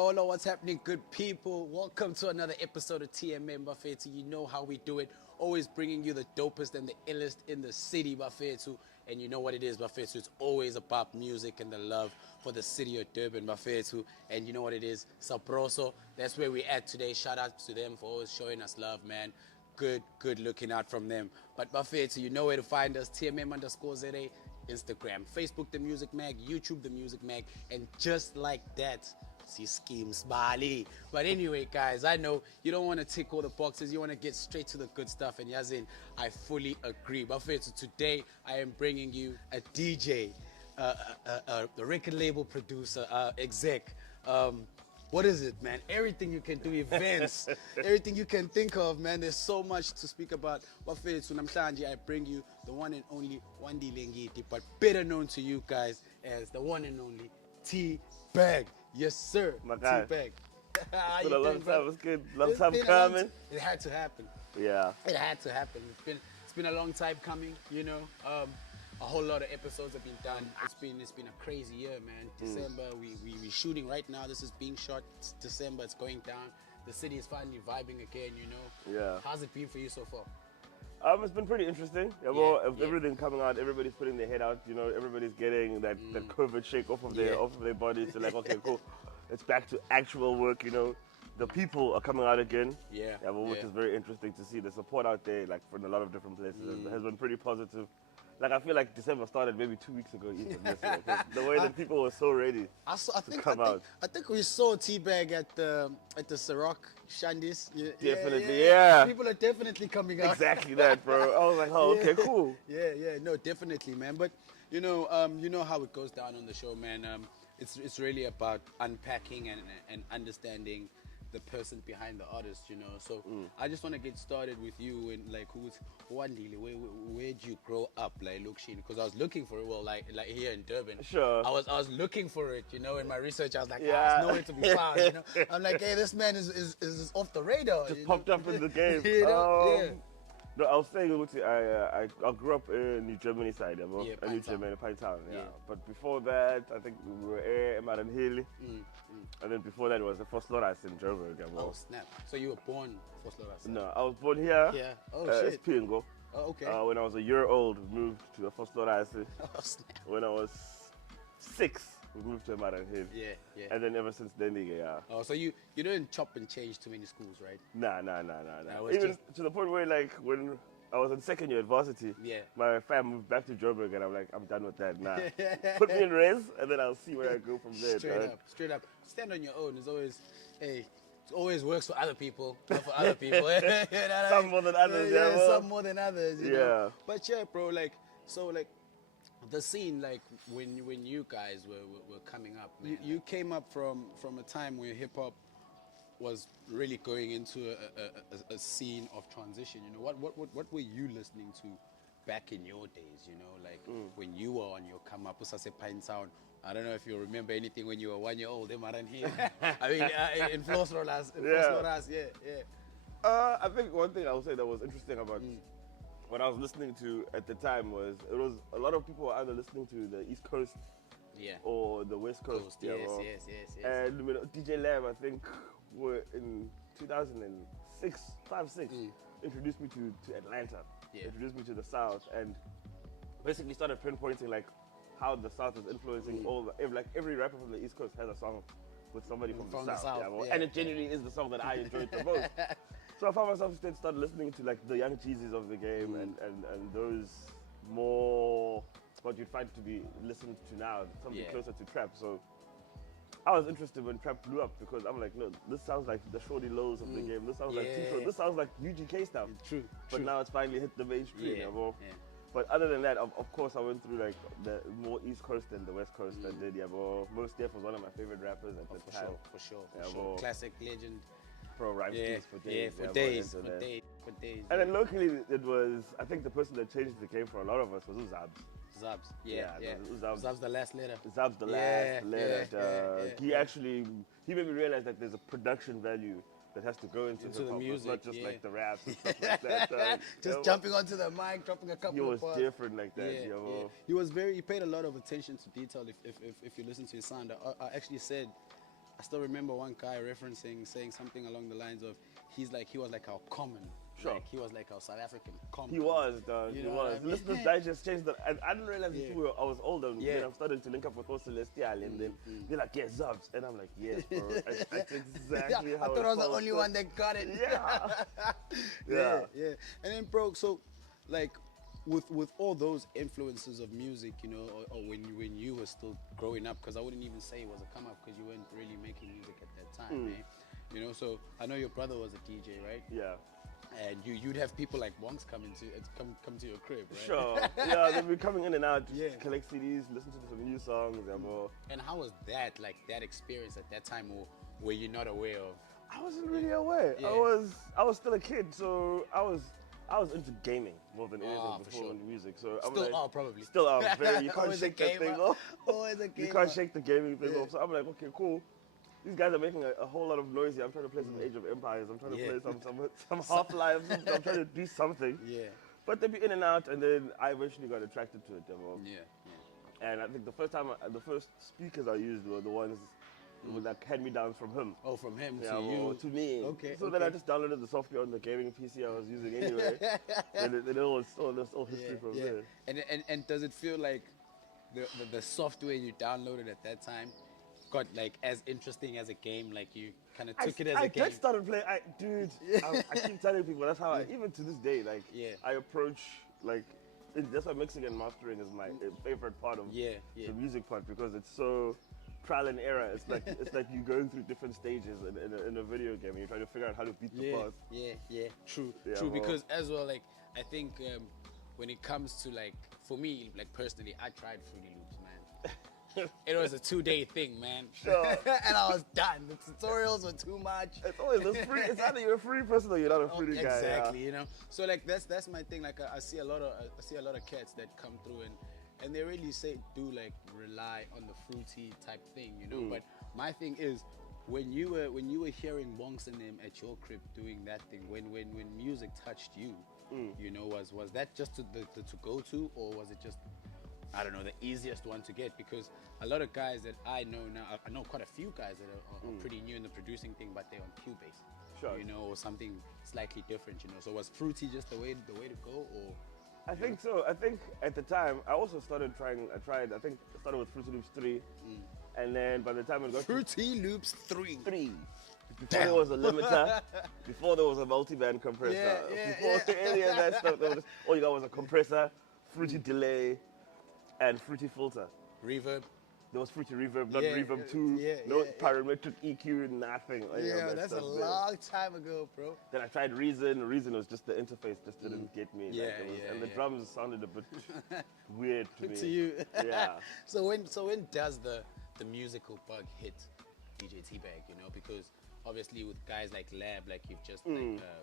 Hola, what's happening, good people? Welcome to another episode of TMM Buffetu. You know how we do it. Always bringing you the dopest and the illest in the city, Buffetu. And you know what it is, Buffetu. It's always about music and the love for the city of Durban, Buffetu. And you know what it is, Sabroso. That's where we're at today. Shout out to them for always showing us love, man. Good looking out from them. But Buffetu, you know where to find us. TMM_ZA. Instagram, Facebook, The Music Mag, YouTube, The Music Mag, and just like that, see schemes, Bali. But anyway, guys, I know you don't want to tick all the boxes. You want to get straight to the good stuff. And Yazin, I fully agree. But so today, I am bringing you a DJ, a record label producer, exec. What is it, man? Everything you can do, events, everything you can think of, man. There's so much to speak about. Bafethu namhlanje I bring you the one and only Wandile Ngidi, but better known to you guys as the one and only T-Bag. Yes, sir. My guy. T-Bag. It's been a long time. It's good. Long time coming. It had to happen. Yeah. It had to happen. It's been a long time coming, you know. A whole lot of episodes have been done. It's been a crazy year, man. December, we shooting right now. This is being shot. It's December, it's going down. The city is finally vibing again, you know. Yeah. How's it been for you so far? It's been pretty interesting. Everything coming out, everybody's putting their head out. You know, everybody's getting that COVID shake off of their bodies. So like, okay, cool. It's back to actual work. You know, the people are coming out again. Which is very interesting to see. The support out there, like from a lot of different places, has been pretty positive. Like, I feel like December started maybe 2 weeks ago even. The way that people were so ready I think we saw T-Bag at the Ciroc Shandis. Definitely, yeah. People are definitely coming out. Exactly that, bro. I was like, oh, okay, cool. No, definitely, man. But you know how it goes down on the show, man. It's really about unpacking and understanding the person behind the artist, you know. So I just want to get started with you and like who's Wandile, where'd you grow up, like Lukshin? Because I was looking for it, well, like here in Durban. Sure. I was looking for it, you know. In my research, I was like, there's nowhere to be found, you know. I'm like, hey, this man is off the radar. Just popped up in the game. You know? No, I was saying, I grew up in New Germany side, New Germany, Pine Town, But before that, I think we were in Maranhili. And then before that, it was the first Loras in Joburg. Oh, snap. So you were born first Loras? No, I was born here. Yeah. Oh, shit. Pingo. Oh, okay. When I was a year old, we moved to the first Loras. Oh, snap. When I was 6, we moved to Maranhili. Yeah. And then ever since then, Oh, so you didn't chop and change too many schools, right? Nah. Even to the point where, like, when I was in second year at varsity, my fam moved back to Joburg, and I'm like, I'm done with that. Nah. Put me in res, and then I'll see where I go from there. Straight up. Stand on your own. It always works for other people, not for other people. Some more than others, some more than others, you know? But yeah, bro, the scene, like when you guys were coming up, man, you came up from a time where hip hop was really going into a scene of transition. You know, what were you listening to back in your days? You know, like when you were on your come up, Usase Pine Town. I don't know if you remember anything when you were 1 year old. Here. I mean, in Floss Rollers, I think one thing I would say that was interesting about what I was listening to at the time was a lot of people were either listening to the East Coast or the West Coast. Yes. And DJ Lamb, I think, were in 2006, 5-6, introduced me to Atlanta, introduced me to the South, and basically started pinpointing like how the South is influencing every rapper from the East Coast has a song with somebody from the South. And it genuinely is the song that I enjoyed the most. So I found myself instead started listening to like the Young Jeezys of the game and those more what you'd find to be listened to now, something closer to trap. So I was interested when trap blew up because I'm like, no, this sounds like the Shorty Lows of the game. This sounds like T-Pro. This sounds like UGK stuff. True. But now it's finally hit the mainstream. But other than that, of course, I went through like the more East Coast than the West Coast. I did, Most Def was one of my favorite rappers at the time. For sure. Classic legend. Pro rhyme for days. For days. And then locally, it was, I think the person that changed the game for a lot of us was Uzabs. Zab's the last letter. Zab's the last letter. He made me realize that there's a production value that has to go into the music. It's not just like the raps and stuff like that. Just jumping onto the mic, dropping a couple of parts. He was different like that. He paid a lot of attention to detail. If you listen to his sound, I actually said I still remember one guy saying something along the lines of, he was like our common. Sure. Like, he was like our South African common. He was, dog. You He know what was. I mean? Listeners Digest changed that. And I didn't realize Yeah. until I was older. Yeah. Then I'm starting to link up with Celestial, and then they're like, yeah, Zubs. And I'm like, yes, bro. That's exactly how I thought I was the felt. only one that got it. Yeah. Yeah, yeah. And then, bro, so like with all those influences of music, you know, or when you were still growing up, because I wouldn't even say it was a come up because you weren't really making music at that time, eh? You know, so I know your brother was a DJ, right? Yeah. And you'd have people like Wonks come to your crib, right? Sure. Yeah, they'll be coming in and out, Yeah. collect CDs, listen to some new songs. And how was that, like that experience at that time, or were you not aware of? I wasn't really aware. Yeah. I was still a kid, so I was into gaming more than anything for before sure. music. So I'm Still like, are probably. Still are very. You can't Always a shake that thing gamer. off. Always a gamer. You can't shake the gaming thing Yeah. off. So I'm like, okay, cool. These guys are making a whole lot of noise here. I'm trying to play some Age of Empires. I'm trying to Yeah. play some Half-Life. I'm trying to do something. Yeah. But they'd be in and out, and then I eventually got attracted to it. Yeah. And I think the first speakers I used were the ones that hand me downs from him. Oh, from him Yeah, to you. well, to me. Okay. So then I just downloaded the software on the gaming PC I was using anyway. And it all history from there. And does it feel like the software you downloaded at that time got like as interesting as a game? Like you kind of took it as a game. I started playing. Dude, I keep telling people that's how even to this day, like I approach like. That's why mixing and mastering is my favorite part of the music part, because it's so trial and error. It's like you going through different stages in a video game and you're trying to figure out how to beat the boss. True. Well, Because as well, like I think when it comes to like, for me, like personally, I tried Fruity Loops, man. It was a 2-day thing, man. Sure. And I was done. The tutorials were too much. It's always a free. It's either you're a free person or you're not a free guy. Exactly, you know. So like that's my thing. Like I see a lot of cats that come through and they really do like rely on the fruity type thing, you know. But my thing is, when you were hearing Wonks and them at your crib doing that thing, when music touched you, you know, was that just to go to, or was it just, I don't know, the easiest one to get? Because a lot of guys that I know now, I know quite a few guys that are pretty new in the producing thing, but they're on Cubase, Sure. you know, or something slightly different, you know. So was fruity just the way to go, or? I think so. I think at the time I also started trying. I started with Fruity Loops 3, and then by the time it got Fruity Loops 3. to 3, before there was a limiter, before there was a multi-band compressor, before any of that stuff, there was all you got was a compressor, Fruity delay, and Fruity filter. Reverb. There was Fruity Reverb, not Yeah, Reverb 2, no parametric EQ, nothing. Any of Yeah, that that's a stuff there. long time ago, bro. Then I tried Reason. Reason was just the interface, just didn't get me. And the drums sounded a bit weird to me. To you. Yeah. So when does the musical bug hit DJ T-Bag, you know? Because obviously with guys like Lab, like you've just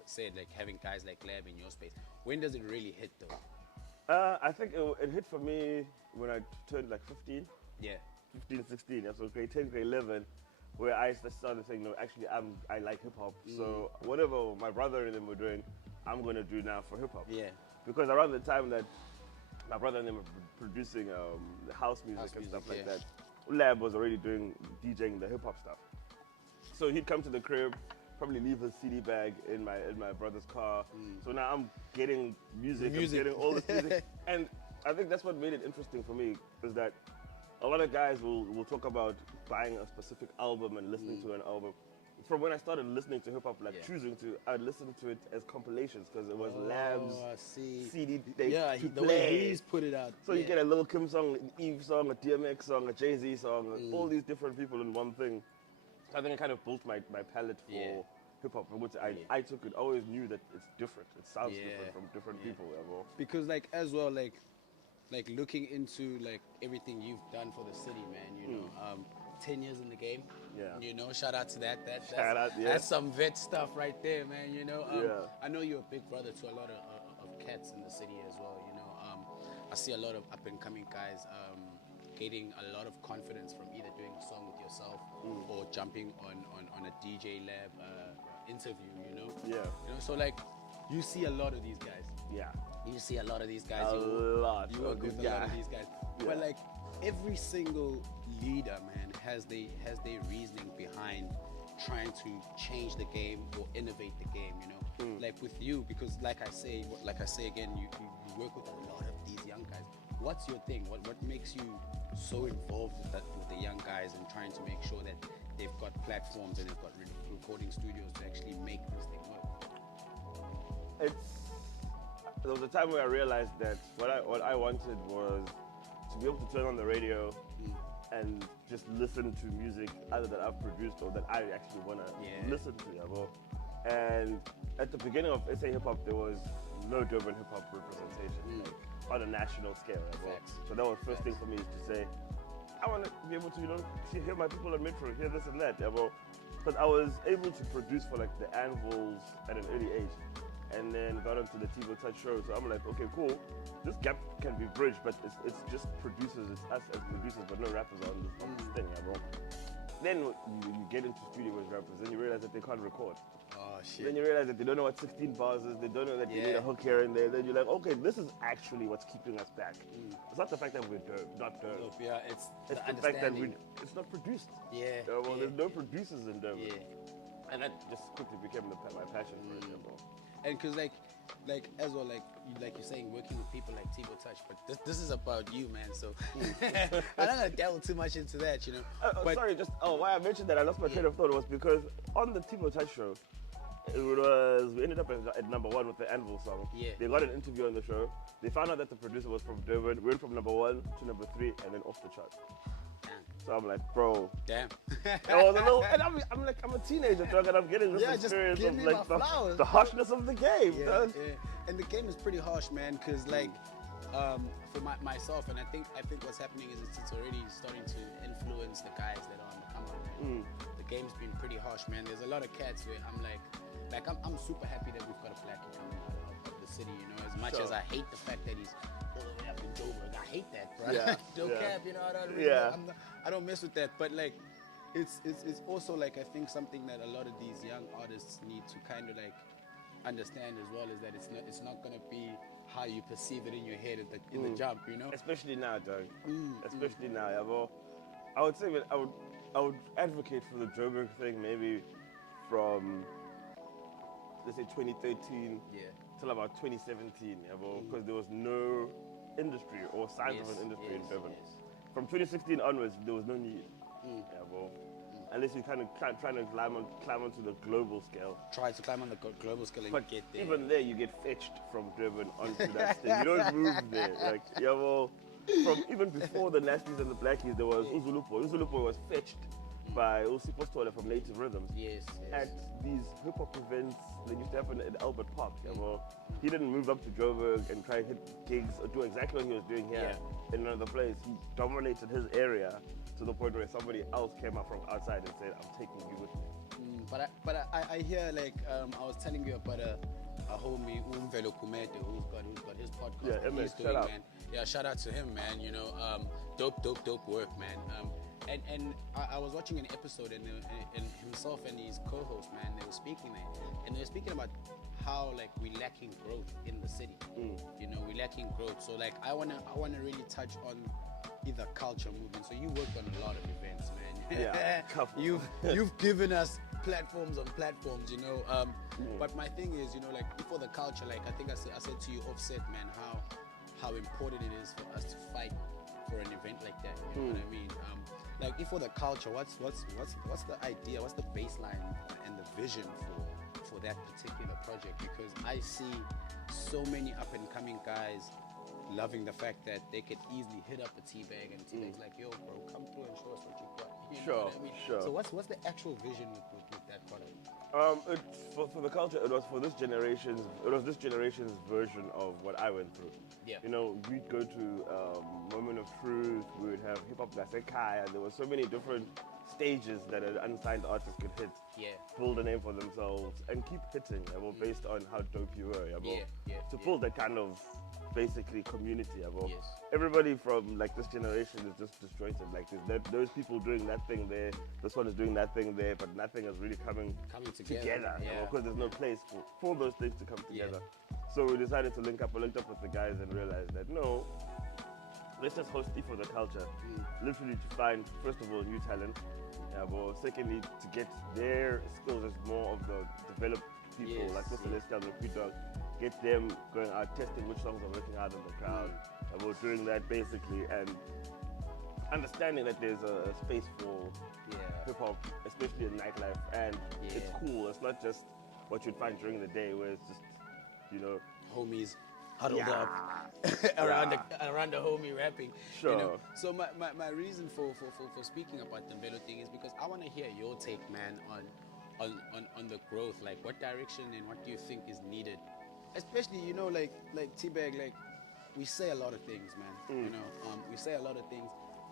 said, like having guys like Lab in your space, when does it really hit though? I think it hit for me when I turned like 15. Yeah. 15, 16. Yeah, so grade 10, grade 11, where I started saying, no, actually, I like hip hop. So whatever my brother and them were doing, I'm gonna do now for hip hop. Yeah. Because around the time that my brother and them were producing house music and stuff like that, Lab was already doing DJing the hip hop stuff. So he'd come to the crib, probably leave his CD bag in my brother's car. So now I'm getting music. I'm getting all this music, and I think that's what made it interesting for me, is that a lot of guys will talk about buying a specific album and listening to an album. From when I started listening to hip hop, choosing to, I'd listen to it as compilations, because it was Lab's CD to the play. way he's put it out. So you get a Lil Kim song, an Eve song, a DMX song, a Jay-Z song, all these different people in one thing. So I think I kind of built my palette for hip hop, from which I took it. I always knew that it's different. It sounds different from different people. Because like as well, like looking into like everything you've done for the city, man, you know, 10 years in the game, you know, shout out to that. That's some vet stuff right there, man, you know. I know you're a big brother to a lot of cats in the city as well, you know. I see a lot of up and coming guys getting a lot of confidence from either doing a song with yourself or jumping on a DJ Lab interview, you know. You know, so like you see a lot of these guys. Yeah. You see a lot of these guys. A lot. You work with a lot of these guys. But like every single leader, man, has their reasoning behind trying to change the game or innovate the game. You know, like with you, because like I say again, you work with a lot of these young guys. What's your thing? What makes you so involved with the young guys and trying to make sure that they've got platforms and they've got recording studios to actually make this thing work? There was a time where I realized that what I wanted was to be able to turn on the radio and just listen to music either that I've produced or that I actually want to listen to. And at the beginning of SA Hip Hop, there was no Durban hip hop representation like, on a national scale. So that was the first thing for me is to say, I want to be able to, hear my people on Metro, hear this and that. Because I was able to produce for like the Anvils at an early age, and then got onto the Tivo Touch show. So I'm like, okay, cool. This gap can be bridged, but it's just producers, it's us as producers, but no rappers on this thing, Then you get into studio with rappers, then you realize that they can't record. Oh shit. Then you realize that they don't know what 16 bars is, they don't know that they need a hook here and there. Then you're like, okay, this is actually what's keeping us back. It's not the fact that we're not dope. Yeah, it's the fact that it's not produced. There's no producers in Durban. And that just quickly became my passion for it. And because like as well, like you're saying, working with people like Tivo Touch, but this is about you, man. So I'm not gonna delve too much into that, why I mentioned that I lost my train of thought was because on the Tivo Touch show, we ended up at number 1 with the Anvil song. They got an interview on the show. They found out that the producer was from Durban. We went from number 1 to number 3 and then off the chart. So I'm like, bro. Damn. I was a little, and I'm a teenager, dog, and I'm getting this experience of like the harshness of the game. And the game is pretty harsh, man, because like for myself, and I think what's happening is it's already starting to influence the guys that are on the come up. The game's been pretty harsh, man. There's a lot of cats where I'm like I'm super happy that we've got a blackie coming out of the city, as much as I hate the fact that he's all the way up in Joburg. I hate that, bro. Don't cap, I don't mess with that. But like, it's also like I think something that a lot of these young artists need to kind of like understand as well is that it's not gonna be how you perceive it in your head in the jump, Especially now, dog. Especially now, Well, I would say that I would advocate for the Joburg thing maybe from let's say 2013 till about 2017, because there was no industry or signs of an industry in Durban. From 2016 onwards, there was no need. Unless you kind of trying to climb onto the global scale. Try to climb on the global scale and get there. Even there, you get fetched from Durban onto that stage. You don't move there. Like, from even before the Nasties and the Blackies, there was Uzulupo. Uzulupo was fetched by Usipostole from Native Rhythms. At these hip hop events that used to happen at Albert Park. He didn't move up to Joburg and try and hit gigs or do exactly what he was doing here in another place. He dominated his area to the point where somebody else came up from outside and said, "I'm taking you with me." But I hear like I was telling you about a homie Umvelo Kumete who's got his podcast. Yeah, he's doing, man. Yeah, shout out to him, man. Dope work, man. And I was watching an episode and himself and his co-host, man, they were speaking there, and they were speaking about how like we're lacking growth in the city. We're lacking growth. So like I wanna really touch on either culture movement. So you worked on a lot of events, man. You've given us platforms on platforms, But my thing is, like for the culture, like I think I said to you offset, man, how important it is for us to fight for an event like that. You know what I mean? Like if for the culture, what's the idea? What's the baseline and the vision for that particular project? Because I see so many up and coming guys loving the fact that they could easily hit up a T-Bag and T-Bag's like, yo, bro, come through and show us what you got. You know what I mean? Sure. So what's the actual vision with that product? For the culture, it was this generation's version of what I went through. We'd go to Moment of Truth, we would have Hip Hop Gasekai, and there were so many different stages that an unsigned artist could hit, build a name for themselves, and keep hitting based on how dope you were. To build that kind of basically community. Everybody from like this generation is just disjointed. Like those people doing that thing there, this one is doing that thing there, but nothing is really coming together. Because there's no place for those things to come together. So we decided to link up. I linked up with the guys and realized that no, let's just host for the culture. Literally to find, first of all, new talent. Yeah, but secondly, to get their skills as more of the developed people, like with Celestial and P-Dog, get them going out, testing which songs are working out in the crowd. And we're doing that basically, and understanding that there's a space for hip-hop, especially in nightlife, and it's cool. It's not just what you'd find during the day where it's just, you know, homies huddled up around the homie rapping. Sure. You know? So my reason for speaking about the Mbelo thing is because I want to hear your take, man, on the growth. Like, what direction and what do you think is needed? Especially, you know, like T-Bag, like, we say a lot of things, man. You know, we say a lot of things,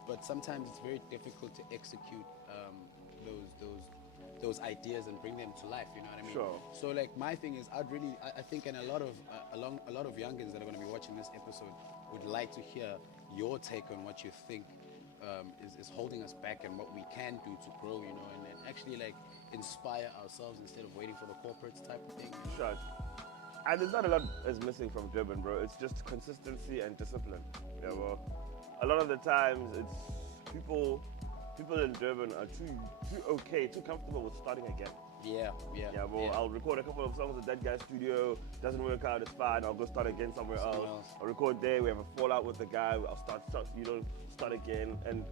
but sometimes it's very difficult to execute those ideas and bring them to life. You know what I mean? Sure. So like my thing is, I think, and a lot of youngins that are going to be watching this episode would like to hear your take on what you think is holding us back and what we can do to grow. You know, and actually like inspire ourselves instead of waiting for the corporates type of thing. You know? Sure. And there's not a lot is missing from Durban, bro. It's just consistency and discipline. Yeah, well, a lot of the times it's people in Durban are too comfortable with starting again. Yeah, I'll record a couple of songs at that guy's studio, doesn't work out, it's fine, I'll go start again somewhere else. I'll record there, we have a fallout with the guy, I'll start again, and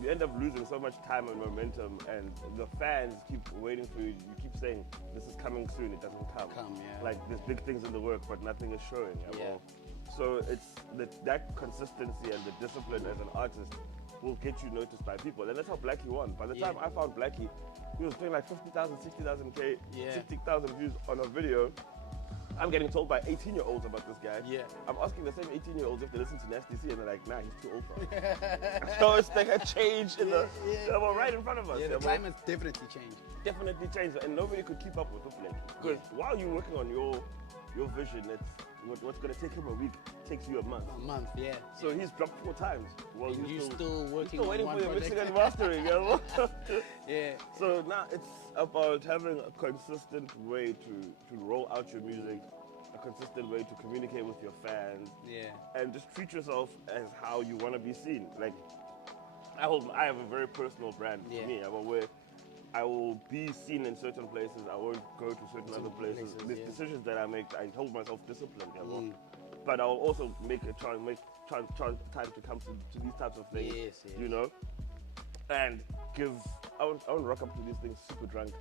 you end up losing so much time and momentum, and the fans keep waiting for you. You keep saying, this is coming soon, it doesn't come. Like, there's big things in the work, but nothing is showing. So it's that consistency and the discipline as an artist will get you noticed by people. And that's how Blackie won. By the time I found Blackie, he was doing like 50,000, 60,000 K, 60,000 views on a video. I'm getting told by 18-year-olds about this guy. I'm asking the same 18-year-olds if they listen to Nasty C, and they're like, nah, he's too old for us. So it's like a change in right in front of us. Yeah, the climate's definitely changed. Definitely changed, and nobody could keep up with Blackie. Because while you're working on your vision, what's going to take him a week takes you a month. So he's dropped 4 times. Well, and you're still working still waiting on for your mixing and mastering. So now it's about having a consistent way to roll out your music, a consistent way to communicate with your fans, and just treat yourself as how you want to be seen. Like, I have a very personal brand for me. Where I will be seen in certain places. I won't go to certain other places. There's decisions that I make. I hold myself disciplined. But I'll also try time to come to these types of things. You know, and I won't rock up to these things super drunk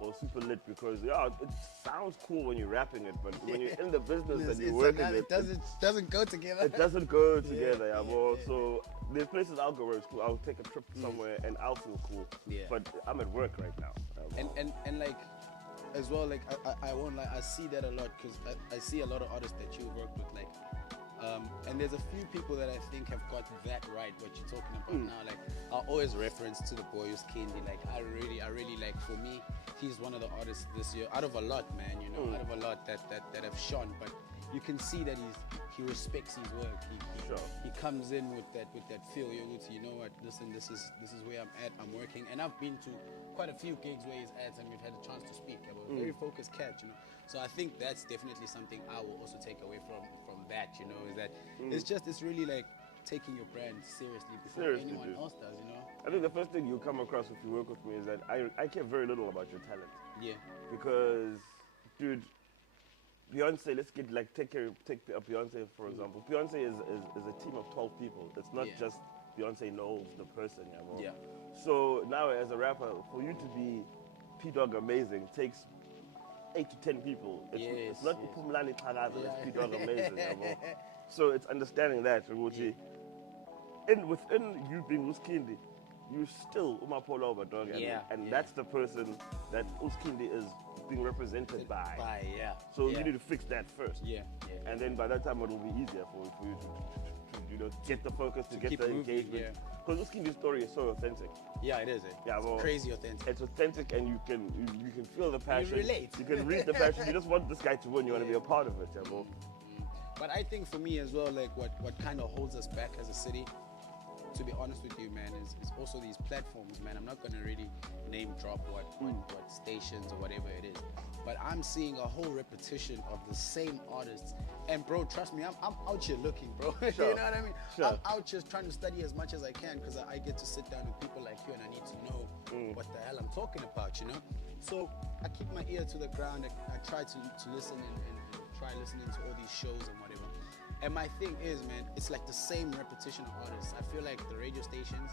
or super lit, because it sounds cool when you're rapping it, but when you're in the business and you're working it doesn't go together. It doesn't go together. So there's places I'll go where it's cool. I'll take a trip somewhere and I'll feel cool. But I'm at work right now. And like, as well, like I won't lie, I see that a lot, because I see a lot of artists that you work with, like, and there's a few people that I think have got that right, what you're talking about now. Like, I'll always reference to the boy who's Kendi. Like, I really like, for me, he's one of the artists this year, out of a lot, man, you know, out of a lot that have shone, but you can see that he respects his work. He comes in with that feel. You know what? Listen, this is where I'm at. I'm working, and I've been to quite a few gigs where he's at, and we've had a chance to speak. I'm a very focused cat, you know. So I think that's definitely something I will also take away from that. You know, is that it's really like taking your brand seriously before anyone else does. You know. I think the first thing you come across if you work with me is that I care very little about your talent. Because, dude, Beyonce, let's get like take Beyonce for example. Beyonce is a team of 12 people. It's not just Beyonce knows the person. So now as a rapper, for you to be P-Dog amazing takes 8 to 10 people. It's not Pumlani Tagaza, it's P-Dog amazing. So it's understanding that. Within you being Uskindi, you still Umapolo over dog, and that's the person that Uskindi is being represented by. So you need to fix that first. And then by that time it will be easier for you to get the focus, to get the engagement. Because Uskindi's story is so authentic. It is. It's crazy authentic. It's authentic, and you can feel the passion. You relate. You can read the passion. You just want this guy to win. You want to be a part of it. But I think for me as well, like what kind of holds us back as a city to be honest with you, man, is also these platforms, man. I'm not gonna really name drop what stations or whatever it is, but I'm seeing a whole repetition of the same artists. And bro, trust me, I'm out here looking, bro. Sure. You know what I mean? Sure. I'm out just trying to study as much as I can, because I get to sit down with people like you, and I need to know what the hell I'm talking about, you know? So I keep my ear to the ground. I try to listen and try listening to all these shows and whatever. And my thing is, man, it's like the same repetition of artists. I feel like the radio stations,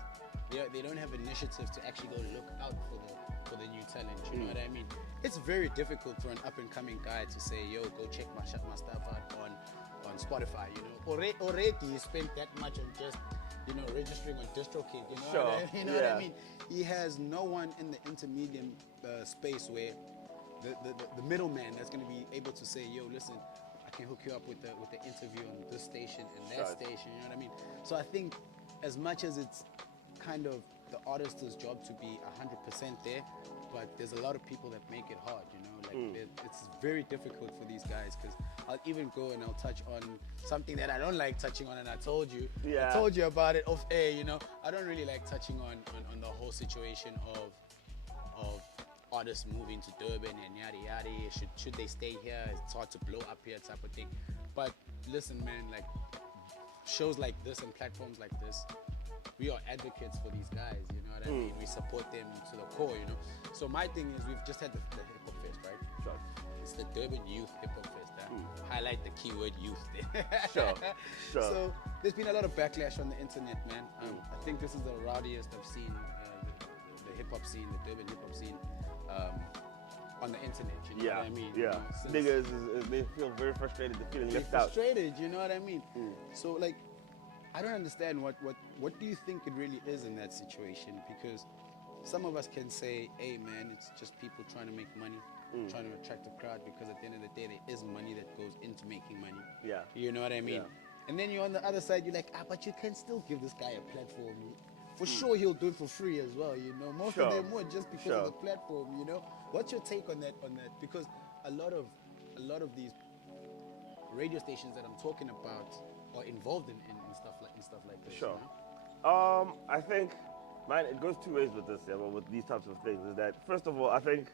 they don't have initiatives to actually go look out for the new talent. You know what I mean? It's very difficult for an up and coming guy to say, yo, go check my stuff out on Spotify. You know, already he spent that much on just, you know, registering on DistroKid. You know, Sure. what I mean? He has no one in the intermediate space where the middleman that's going to be able to say, yo, listen, I can hook you up with the interview on this station and that station. You know what I mean? So I think as much as it's kind of the artist's job to be 100% there, but there's a lot of people that make it hard, you know, like it's very difficult for these guys, because I'll even go and I'll touch on something that I don't like touching on, and I told you about it off air, you know. I don't really like touching on the whole situation of artists moving to Durban and yada yada. Should they stay here? It's hard to blow up here, type of thing. But listen, man, like shows like this and platforms like this, we are advocates for these guys, you know what I mean? We support them to the core, you know. So my thing is, we've just had the hip hop fest, right? Sure. It's the Durban Youth Hip Hop Fest. Highlight the keyword youth there. Sure. So there's been a lot of backlash on the internet, man. I think this is the rowdiest I've seen the hip hop scene, the Durban hip hop scene, on the internet. You know what I mean? Yeah. You know, Niggas, they feel very frustrated. They're feeling left out. frustrated, you know what I mean? So like, I don't understand what do you think it really is in that situation? Because some of us can say, hey man, it's just people trying to make money, trying to attract a crowd, because at the end of the day there is money that goes into making money. Yeah. You know what I mean? Yeah. And then you're on the other side, you're like, but you can still give this guy a platform. For sure he'll do it for free as well, you know. Most of them would, just because of the platform, you know. What's your take on that? Because a lot of these radio stations that I'm talking about are involved in stuff like this. Sure. You know? I think, man, it goes two ways with this, yeah, with these types of things. Is that, first of all, I think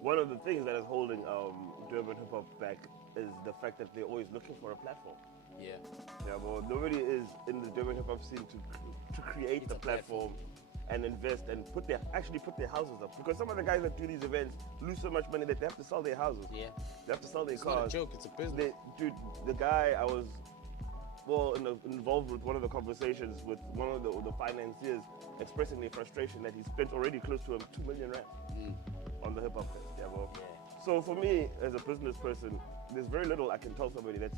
one of the things that is holding Durban hip hop back is the fact that they're always looking for a platform. Yeah. Yeah, well, nobody is in the Durban hip hop scene to create the platform and invest and put their houses up, because some of the guys that do these events lose so much money that they have to sell their houses. Yeah. They have to sell their It's cars. not a joke, it's a business. Dude, the guy I was involved with one of the conversations with one of the financiers, expressing their frustration that he spent already close to 2 million rand on the hip hop fest. Yeah, well. Yeah. So for me, as a business person, there's very little I can tell somebody that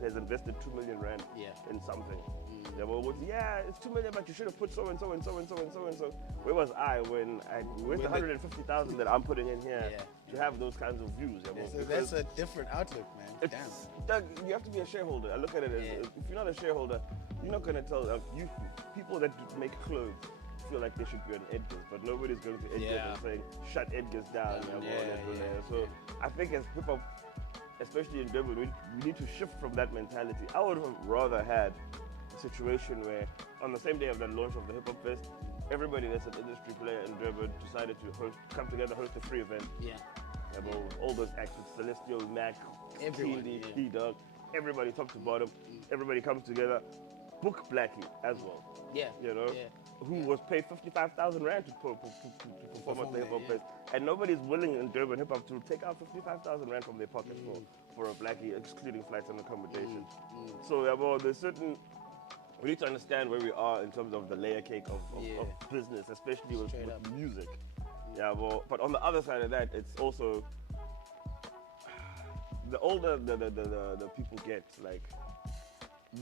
has invested 2 million rand in something. Yeah, well, it's 2 million, but you should have put so and so and so and so and so and so. Where was I when where's the 150,000 that I'm putting in here to have those kinds of views? Yeah, well, that's a different outlook, man. Damn. Doug, you have to be a shareholder. I look at it as if you're not a shareholder, you're not going to tell people that make clothes feel like they should be on Edgar's, but nobody's going to Edgar's and saying shut Edgar's down. So I think as hip hop, especially in Durban, we need to shift from that mentality. I would have rather had a situation where on the same day of the launch of the hip hop fest, everybody that's an industry player in Durban decided to come together, host a free event. All those acts with Celestial, Mac, Keely, D-Dog, everybody top to bottom, everybody comes together, book Blackie as well. You know, who was paid 55,000 rand to perform at the hip hop fest, and nobody's willing in Durban hip hop to take out 55,000 rand from their pocket for a Blackie, excluding flights and accommodation. So there's certain. We need to understand where we are in terms of the layer cake of business, especially with music. But on the other side of that, it's also the older the people get. Like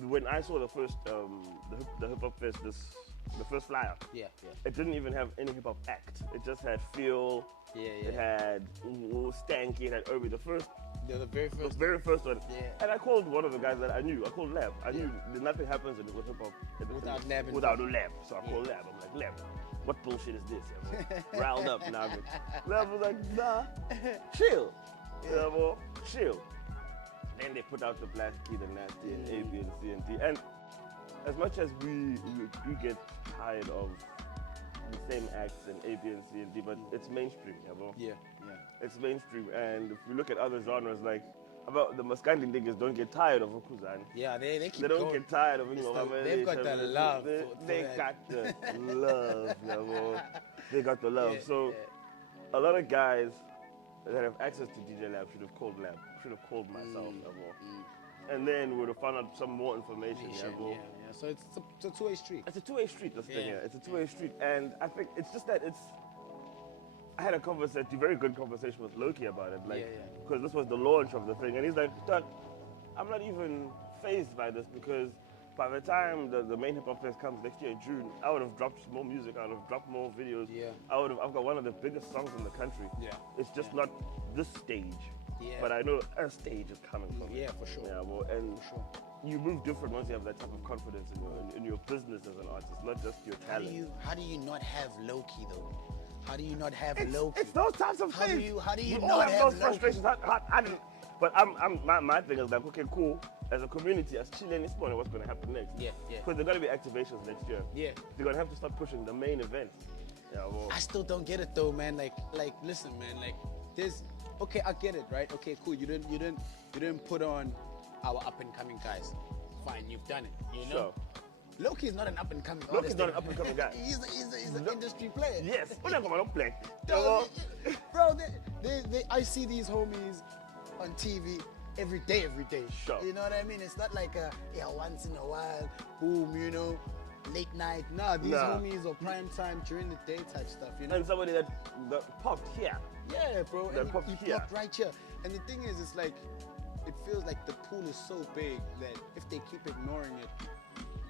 when I saw the first the hip hop fest, the first flyer, it didn't even have any hip hop act. It just had Feel. It had Stanky. It had Obi. The very first one. And I called one of the guys that I knew. I called Lab. I knew that nothing happens with hip hop without a Lab. So I called Lab. I'm like, Lab, what bullshit is this? Riled up now. Lab was like, nah, chill. Chill. Then they put out the Black Key, the Nasty, and A, B, and C, and D. And as much as we get tired of the same acts and A, B, and C and D, but it's mainstream, yeah, bro. Yeah. It's mainstream, and if we look at other genres, like about the Maskandi niggas don't get tired of Ukuzani. Yeah, they keep They don't going. get tired of They've got the love. They got the love, yeah, bro. They got the love. Yeah, So a lot of guys that have access to DJ Lab should have called myself, yeah, bro. And then would have found out some more information, yeah, bro. Yeah. So it's a two-way street. It's a two-way street, this thing, Yeah. yeah. It's a two-way street, and I think it's just that I had a very good conversation with Loki about it, like, because this was the launch of the thing, and he's like, "Dad, I'm not even phased by this because by the time the main hip hop fest comes next year in June, I would have dropped more music, I would have dropped more videos. Yeah. I've got one of the biggest songs in the country. Yeah. It's just not this stage. Yeah. But I know a stage is coming from it. Yeah, for sure. Yeah, well, and For sure. you move different once you have that type of confidence in your business as an artist, not just your talent. How do you not have low-key though? How do you not have low-key? It's those types of things. How do you all not have have those frustrations? I didn't. But my thing is like, okay, cool. As a community, as Chile, it's what's going to happen next. Yeah. Because there are going to be activations next year. Yeah. They're going to have to start pushing the main events. Yeah, well. I still don't get it though, man. Like, listen, man. Like, there's okay, I get it, right? Okay, cool. You didn't put on our up and coming guys. Fine, you've done it. You know. Sure. Loki's not an up and coming. Loki's not an up and coming guy. He's an industry player. Yes. We're not going to play. Bro, I see these homies on TV every day. Sure. You know what I mean? It's not like once in a while, boom, you know, late night. Nah, these homies are prime time during the day type stuff, you know? And somebody that popped here. Yeah, bro. That And popped he here. popped right here. And the thing is, it's like, it feels like the pool is so big that if they keep ignoring it,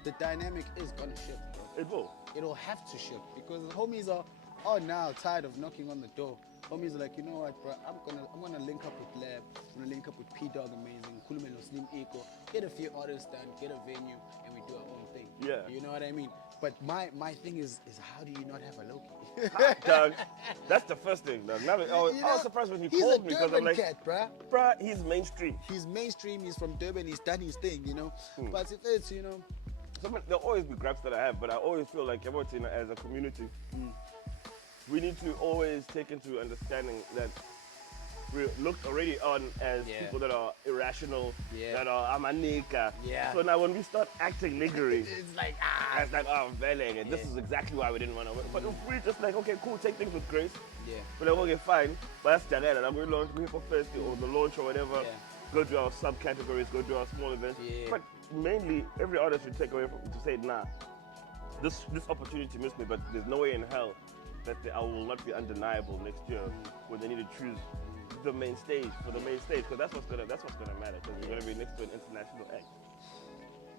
the dynamic is gonna shift, bro. It will. It'll have to shift because the homies are now tired of knocking on the door. Homies are like, you know what, bro, I'm gonna link up with Lab, I'm gonna link up with P-Dog Amazing, Kulumelo Slim Eco, get a few artists done, get a venue, and we do our own thing. Yeah. You know what I mean? But my thing is how do you not have a Loki? Doug, that's the first thing, Doug. I was surprised when you called me because I'm like, cat, bruh, he's mainstream. He's mainstream, he's from Durban, he's done his thing, you know? But if it's, you know... There'll always be gripes that I have, but I always feel like as a community, we need to always take into understanding that we're looked already on as people that are irrational, that are amanika. Yeah. So now when we start acting niggery, It's like, it's like, oh, Veleg, this is exactly why we didn't want to win. But if we just like, okay, cool, take things with grace. Yeah. We're like, okay, fine, but that's Janela. I'm going to launch Hip Hop Fest or the launch or whatever. Yeah. Go do our subcategories, go do our small events. Yeah. But mainly, every artist should take away to say, nah, this opportunity missed me, but there's no way in hell that I will not be undeniable next year when they need to choose the main stage for the main stage, because that's what's gonna matter. Because we're gonna be next to an international act.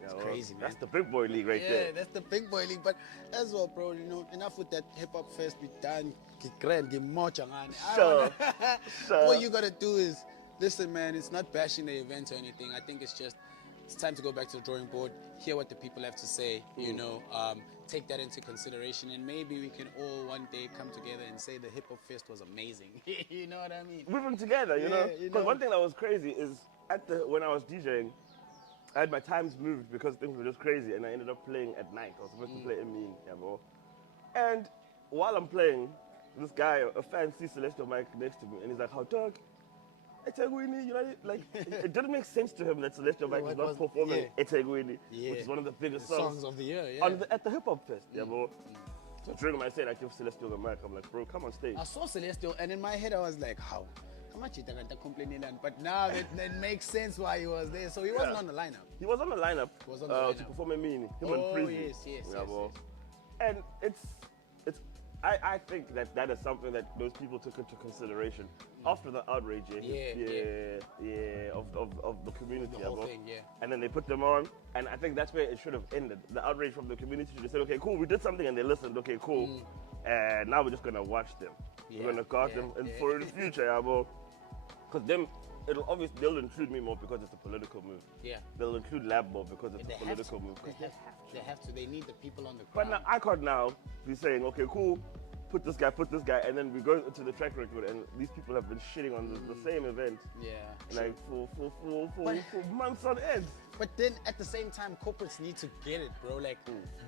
It's crazy, man. That's the big boy league right there. Yeah, that's the big boy league. But as well, bro, you know, enough with that hip hop fest. We done. Sure. What you gotta do is listen, man. It's not bashing the event or anything. I think it's time to go back to the drawing board, hear what the people have to say. You know, take that into consideration, and maybe we can all one day come together and say the hip hop fest was amazing. You know what I mean? We've been together, you know. Because one thing that was crazy is when I was DJing, I had my times moved because things were just crazy, and I ended up playing at night. I was supposed to play in Mean, and while I'm playing, this guy, a fan, sees Celestial Mike next to me, and he's like, "How dog? Etegwini, you know, like it didn't make sense to him that Celestial Mike is not performing Etegwini, which is one of the biggest songs of the year, at the hip hop fest, bro." So during my set, I give Celestial the mic. I'm like, "Bro, come on stage." I saw Celestial, and in my head, I was like, "How much you complaining?" But now that makes sense why he was there. So he wasn't on the lineup. He was on the lineup. To perform a Mini. Him and Prezi. Yes. And I think that is something that those people took into consideration after the outrage, of the community, the whole thing, and then they put them on, and I think that's where it should have ended. The outrage from the community should have said, okay, cool, we did something, and they listened, okay, cool, and now we're just gonna watch them, we're gonna guard them, and for the future, because they'll include me more because it's a political move. Yeah. They'll include Lab more because it's a political move. They have to. They need the people on the ground. But now I can't now be saying, okay, cool, put this guy, and then we go into the track record, and these people have been shitting on the same event. Yeah. Like for months on end. But then at the same time, corporates need to get it, bro. Like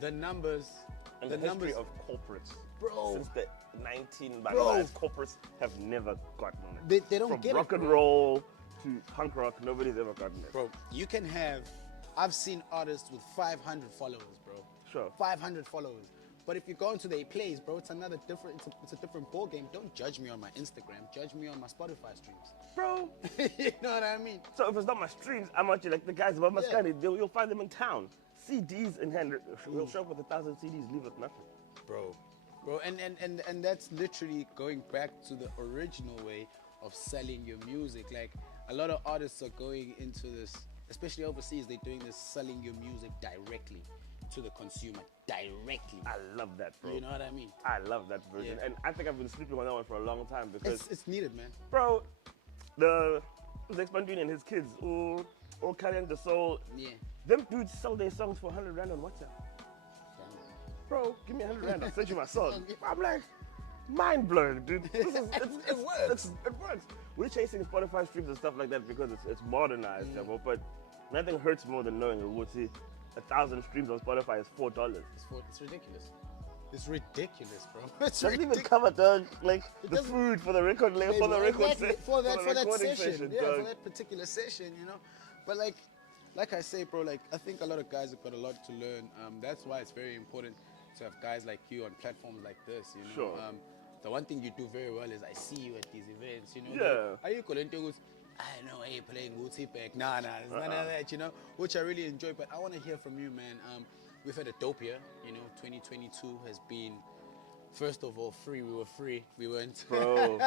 the numbers, And the the numbers, history of corporates, bro. since the 19 Bro. corporates have never gotten it. They don't From get rock it, and bro. roll to punk rock, nobody's ever gotten it. Bro, you can have. I've seen artists with 500 followers, bro. Sure. 500 followers. But if you go into their plays, bro, it's another different. It's a different ball game. Don't judge me on my Instagram. Judge me on my Spotify streams. Bro. You know what I mean? So if it's not my streams, I'm actually like the guys above my you'll find them in town. CDs in hand. We'll show up with 1,000 CDs, leave with nothing. Bro, and that's literally going back to the original way of selling your music. Like a lot of artists are going into this, especially overseas, they're doing this selling your music directly to the consumer. Directly. I love that, bro. You know what I mean? I love that version. Yeah. And I think I've been sleeping on that one for a long time because It's needed, man. bro, the Expandine and his kids, all carrying the soul. Yeah. Them dudes sell their songs for 100 Rand on WhatsApp. Bro, give me 100 Rand, I'll send you my song. I'm like, mind blowing, dude. It works. It works. We're chasing Spotify streams and stuff like that because it's modernized, but nothing hurts more than knowing we'll see 1,000 streams on Spotify is $4. It's ridiculous. It's ridiculous, bro. It's Doesn't even ridiculous. cover the food for the record label, for the record Exactly. For that recording session, yeah, dog. for that particular session, you know. But like I say, bro, like I think a lot of guys have got a lot to learn. That's why it's very important to have guys like you on platforms like this, you know. Sure. The one thing you do very well is I see you at these events, you know. Yeah. Are you calling to I know, hey, playing Gucci back. Nah, it's none of that, you know, which I really enjoy. But I want to hear from you, man. We've had a dope year, you know. 2022 has been, first of all, free. We were free. We weren't. Bro.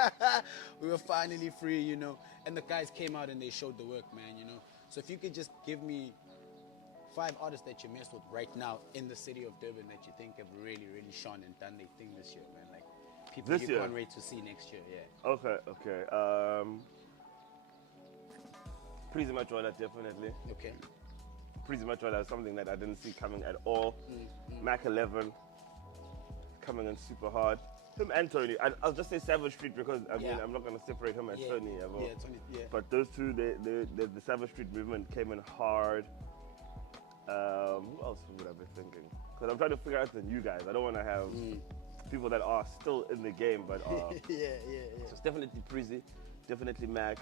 We were finally free, you know. And the guys came out and they showed the work, man, you know. So if you could just give me 5 artists that you mess with right now in the city of Durban that you think have really, really shone and done their thing this year, man. Like people This you year? can't wait to see next year, yeah. Okay. Pretty much all that, definitely. Okay. Pretty much all that is something that I didn't see coming at all. Mac 11 coming in super hard. Him and Tony. I'll just say Savage Street because I mean I'm not gonna separate him and Tony. Yeah, Tony. Yeah. But those two, the Savage Street movement came in hard. Who else would I be thinking? Because I'm trying to figure out the new guys. I don't want to have people that are still in the game, but yeah. so it's definitely Prezi, definitely Mac,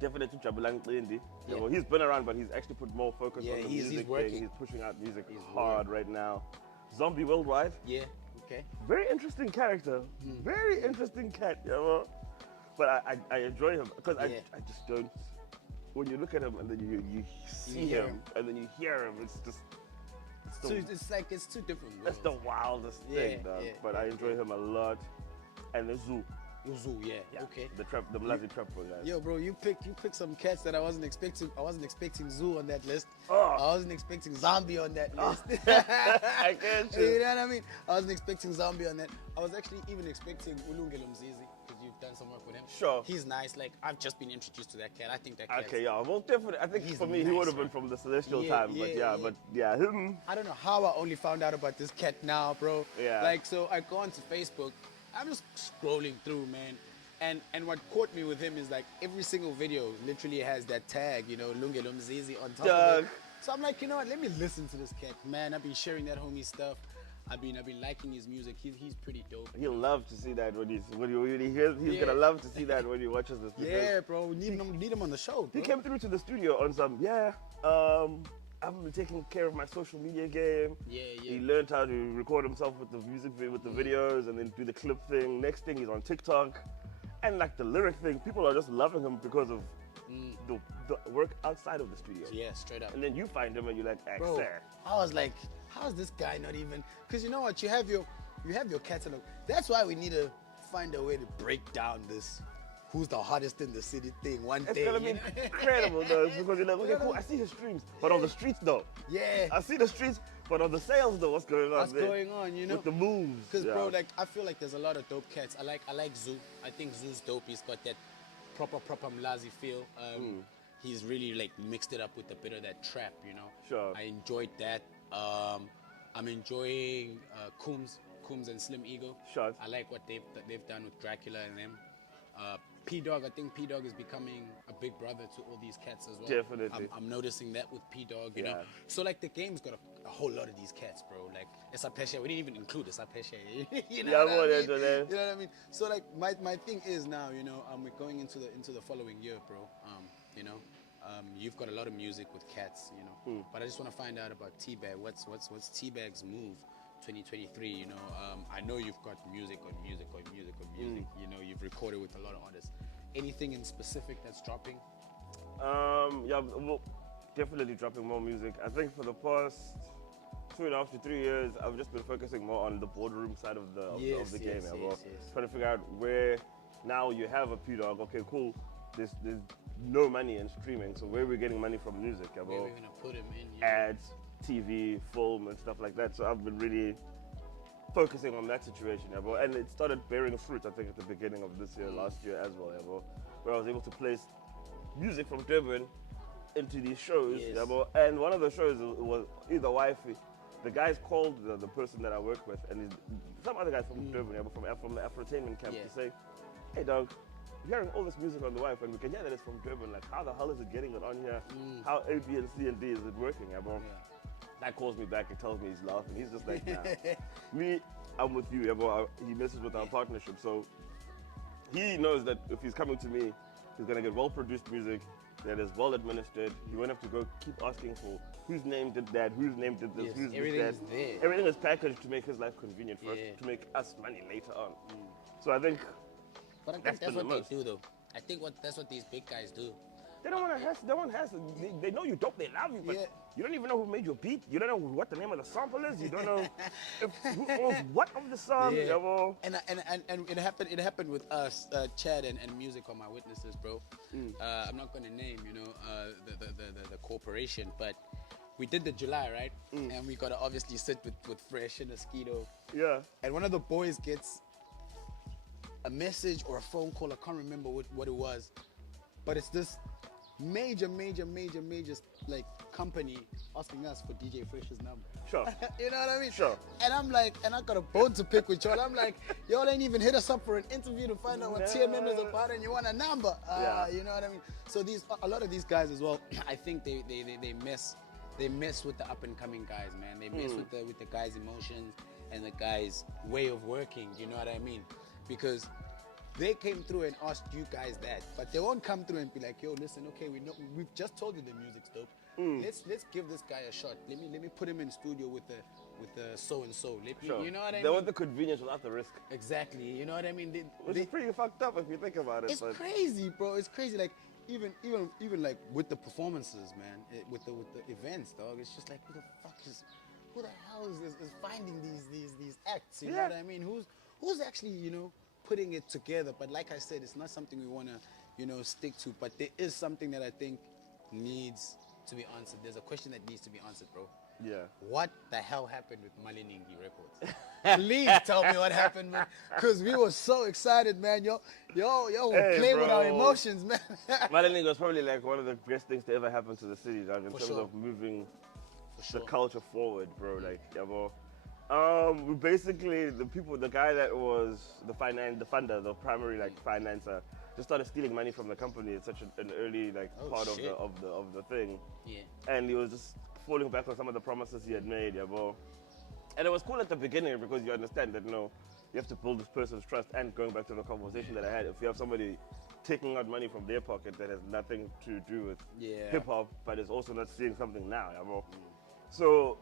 definitely Jabulang Qindi. Yeah. Well, he's been around, but he's actually put more focus on the music he's working. thing. He's pushing out music hard right now. Zombie Worldwide. Yeah. Okay. Very interesting character. Very interesting cat, you know? But I enjoy him because I just don't. When you look at him and then you see him and then you hear him, it's just. It's two different worlds. That's the wildest thing, dog. But I enjoy him a lot. And the Zoo. Zoo, yeah. Okay. The Mlazi trap for guys. Yo, bro, you pick some cats that I wasn't expecting. I wasn't expecting Zoo on that list. Oh. I wasn't expecting Zombie on that list. I can't. You know what I mean? I wasn't expecting Zombie on that. I was actually even expecting Ulungelo Mzizi because you've done some work with him. Sure. He's nice. Like I've just been introduced to that cat. I think that cat. Okay, yeah. Well, definitely. I think He's for me, he nice, would have been man. from the Celestial Yeah, time. yeah, But yeah, him. I don't know how I only found out about this cat now, bro. Yeah. Like, so I go onto Facebook. I'm just scrolling through, man. And what caught me with him is like every single video literally has that tag, you know, Lungelo Mzizi on top of it. So I'm like, you know what? Let me listen to this cat, man. I've been sharing that homie stuff. I've been liking his music. He's pretty dope. He'll love to see that when he hears. He's gonna love to see that when he watches this. Yeah, bro. Need him on the show. Bro. He came through to the studio on some. I've been taking care of my social media game. Yeah. He learned how to record himself with the music, with the videos, and then do the clip thing. Next thing, he's on TikTok. And like the lyric thing, people are just loving him because of the work outside of the studio. Yeah, straight up. And then you find him and you're like, Bro, "Excellent." I was like, how is this guy not even? Because you know what, you have your catalog. That's why we need to find a way to break down this who's the hottest in the city thing. It's gonna be incredible though, because you're like, okay, cool, I see his streams, but on the streets though. Yeah. I see the streets, but on the sales though, what's going on? What's going on, you know? With the moves. Because bro, like I feel like there's a lot of dope cats. I like Zoo. I think Zoo's dope. He's got that proper Mlazi feel. He's really like mixed it up with a bit of that trap, you know. Sure. I enjoyed that. I'm enjoying Coombs and Slim Ego. Sure. I like what they've done with Dracula and them. P-Dog, I think P-Dog is becoming a big brother to all these cats as well. Definitely. I'm noticing that with P-Dog, you know. So like the game's got a whole lot of these cats, bro. Like Esapesha, we didn't even include Esapesha. You know what I mean? You know what I mean? So like my thing is now, you know, we're going into the following year, bro. You know, you've got a lot of music with cats, you know. But I just want to find out about T-Bag. What's T-Bag's move? 2023, you know, I know you've got music on music on music on music. You know, you've recorded with a lot of artists. Anything in specific that's dropping? Yeah, well, definitely dropping more music. I think for the past 2.5 to 3 years, I've just been focusing more on the boardroom side of the game. Trying to figure out where now you have a P-Dog. Okay, cool. There's no money in streaming, so where are we getting money from music? Where are we gonna put him in? Ads, TV, film, and stuff like that. So I've been really focusing on that situation, and it started bearing fruit, I think, at the beginning of this year, last year as well, where I was able to place music from Durban into these shows, and one of the shows was either Wifey. The guy's called the person that I work with, and some other guys from Durban, from the Afrotainment camp, to say, hey, dog, we're hearing all this music on the Wi-Fi, and we can hear that it's from Durban. Like, how the hell is it getting it on here? How A, B, and C, and D is it working, That calls me back and tells me he's laughing. He's just like, nah. Me, I'm with you, he messes with our partnership. So he knows that if he's coming to me, he's going to get well-produced music that is well-administered. He won't have to go keep asking for whose name did that, whose name did this, who's everything that. is there. Everything is packaged to make his life convenient for us, to make us money later on. So I think But I think that's what they do, though. I think that's what these big guys do. They don't want to hassle. They want to hassle. They know you dope. They love you, but you don't even know who made your beat. You don't know what the name of the sample is. You don't know who owns what of the song. And it happened with us, Chad and Music on my witnesses, bro. I'm not gonna name, you know, the corporation, but we did the July, right? And we gotta obviously sit with Fresh and Mosquito. Yeah. And one of the boys gets a message or a phone call. I can't remember what it was, but it's this major like company asking us for DJ Fresh's number. Sure. You know what I mean? Sure. And I'm like, and I got a bone to pick with y'all. I'm like, y'all ain't even hit us up for an interview to find out what TMM is about, and you want a number. You know what I mean? So a lot of these guys as well, I think they mess with the up and coming guys, man. They mess with the guys' emotions and the guys' way of working. You know what I mean? Because they came through and asked you guys that, but they won't come through and be like, yo, listen, okay, we've just told you the music's dope. Let's give this guy a shot. Let me put him in the studio with the so and so. You know what I mean? They want the convenience without the risk. Exactly. You know what I mean? Which is pretty fucked up if you think about it. It's crazy, bro. It's crazy. Like even like with the performances, man, with the events, dog. It's just like who the hell is finding these acts? You know what I mean? Who's actually, you know, putting it together? But like I said, it's not something we want to, you know, stick to. But there is something that I think needs to be answered. There's a question that needs to be answered, bro. Yeah. What the hell happened with Maliningi Records? Please tell me what happened, man. Because we were so excited, man. Yo, we're playing with our emotions, man. Maliningi was probably like one of the best things to ever happen to the city, dog, in terms of moving the culture forward, bro. Like, we basically, the guy that was the funder, the primary financer, just started stealing money from the company at such an early part of the thing. Yeah. And he was just falling back on some of the promises he had made, And it was cool at the beginning because you understand that, you have to build this person's trust. And going back to the conversation that I had, if you have somebody taking out money from their pocket that has nothing to do with hip hop, but is also not seeing something now, So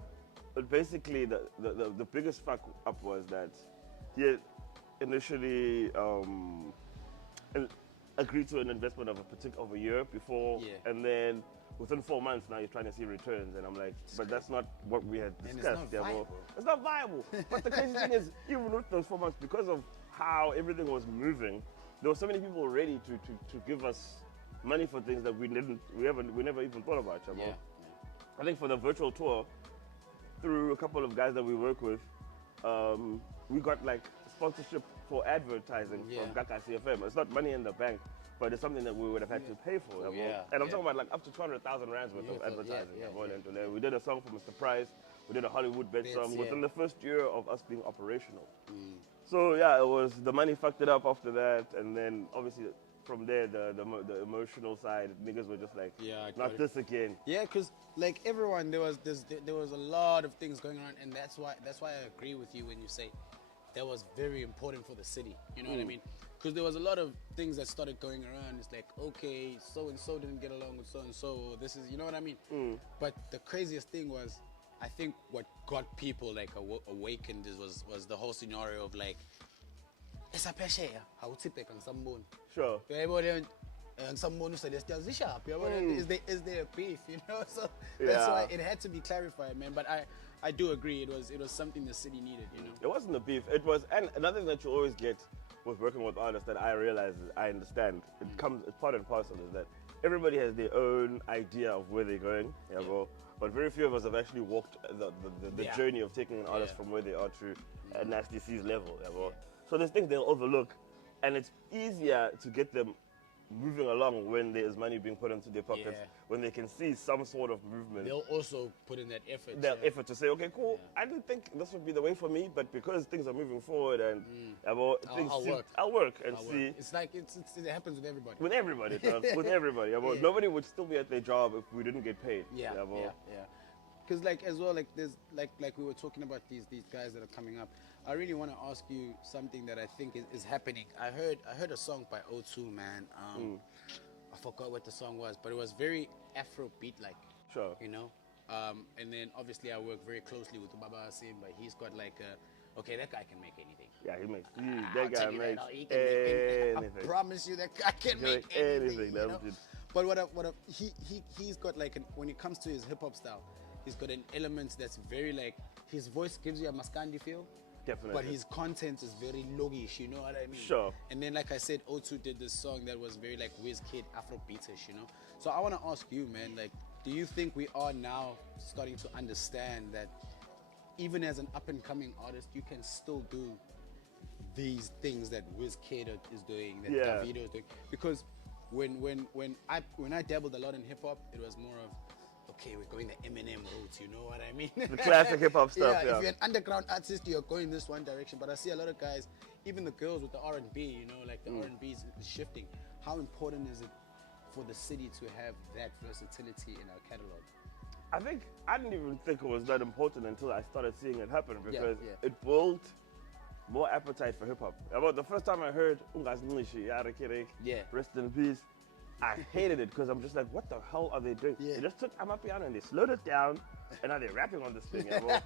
basically, the biggest fuck up was that he had initially agreed to an investment of a year before, and then within 4 months now you're trying to see returns, and I'm like, but that's not what we had discussed. It's not viable. But the crazy thing is, even with those 4 months, because of how everything was moving, there were so many people ready to give us money for things that we never even thought about. I think for the virtual tour, through a couple of guys that we work with, we got sponsorship for advertising from Kaka CFM. It's not money in the bank, but it's something that we would have had to pay for. And I'm talking about up to 200,000 rands worth of advertising. We did a song for Mr. Price. We did a Hollywood bet song within the first year of us being operational. So it was the money fucked it up after that, and then obviously from there, the emotional side, niggas were just like, Yeah, I got not it. this again. Yeah, because like everyone, there was a lot of things going on, and that's why I agree with you when you say that was very important for the city. You know what I mean? Because there was a lot of things that started going around. It's like, okay, so and so didn't get along with so and so. This is, you know what I mean? But the craziest thing was, I think what got people like awakened was the whole scenario of like, esapesheya awuthibheka ngisamboni. Sure. Uyayibona ngisamboni ucelestial zishaphi uyabona, is there a beef, you know? So that's Yeah. why it had to be clarified, man. But I do agree, it was something the city needed, you know. It wasn't a beef. It was, and another thing that you always get with working with artists that I realize, I understand, it's part and parcel, is that everybody has their own idea of where they're going, yeah, bro. But very few of us have actually walked the Yeah. journey of taking an artist Yeah. from where they are to a Nasty C's level, yeah, bro. So there's things they'll overlook, and it's easier to get them moving along when there is money being put into their pockets, Yeah. when they can see some sort of movement. They'll also put in that effort. Their yeah. effort to say, okay, cool, I didn't think this would be the way for me, but because things are moving forward and things I'll work. I'll work and I'll see. work. It's like it happens with everybody. With everybody, dog. With everybody. Yeah, Yeah. nobody would still be at their job if we didn't get paid. Yeah, yeah, bro. yeah. Because like as well, like there's like we were talking about these guys that are coming up. I really want to ask you something that I think is happening. I heard a song by O2, man. I forgot what the song was, but it was very Afrobeat like. Sure. You know. And then obviously I work very closely with Baba Asim, but he's got like okay, that guy can make anything. Yeah, he makes I'll that guy tell you makes he can make anything. I anything. promise you that guy can He make makes anything. anything, you that know? dude. But he's got like when it comes to his hip hop style, he's got an element that's very like, his voice gives you a Maskandi feel. Definitely. But his content is very logish, you know what I mean? Sure. And then like I said, O2 did this song that was very like Kid Afrobeatish, you know? So I want to ask you, man, like, do you think we are now starting to understand that even as an up-and-coming artist, you can still do these things that Kid is doing, that Yeah. Davido is doing? Because when I dabbled a lot in hip-hop, it was more of, okay, we're going the Eminem route, you know what I mean? The classic hip-hop stuff, yeah. If you're an underground artist, you're going this one direction. But I see a lot of guys, even the girls with the R&B, you know, like the R&B is shifting. How important is it for the city to have that versatility in our catalog? I think I didn't even think it was that important until I started seeing it happen, because yeah. it built more appetite for hip hop. About the first time I heard Ungas Nishi, Yara Kirek, Yeah. rest in peace, I hated it because I'm just like, what the hell are they doing? Yeah. They just took Amapiano and they slowed it down, and now they're rapping on this thing, yeah, bro.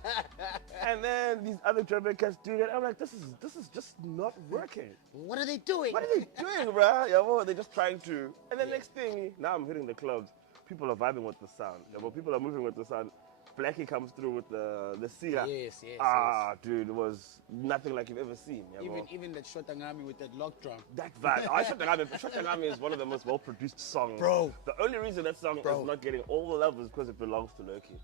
And then these other drum cats doing it. I'm like, this is just not working. What are they doing? What are they doing, bro? Yeah, bro, they're just trying to. And then next thing, now I'm hitting the clubs. People are vibing with the sound. Yeah, bro, people are moving with the sound. Blackie comes through with the Sia. Yes. Dude, it was nothing like you've ever seen. Yeah, bro. Even that Shotangami with that lock drum. That vibe. Shotangami is one of the most well-produced songs. Bro. The only reason that song is not getting all the love is because it belongs to Loki.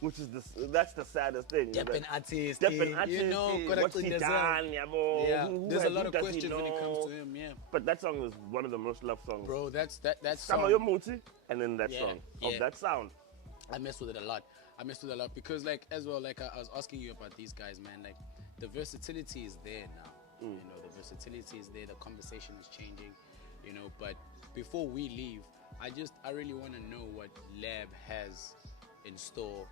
Which is that's the saddest thing. Deppen artist. You know, what's he done, yeah, bro? Yeah, there's a lot who of does he questions when it comes to him, yeah. But that song is one of the most loved songs. Bro, that Some song. of your multi, and then that Yeah, song yeah. of that sound. I mess with it a lot. Because like as well, like I was asking you about these guys, man. Like the versatility is there now. You know, the versatility is there. The conversation is changing. You know, but before we leave, I really want to know what Lab has in store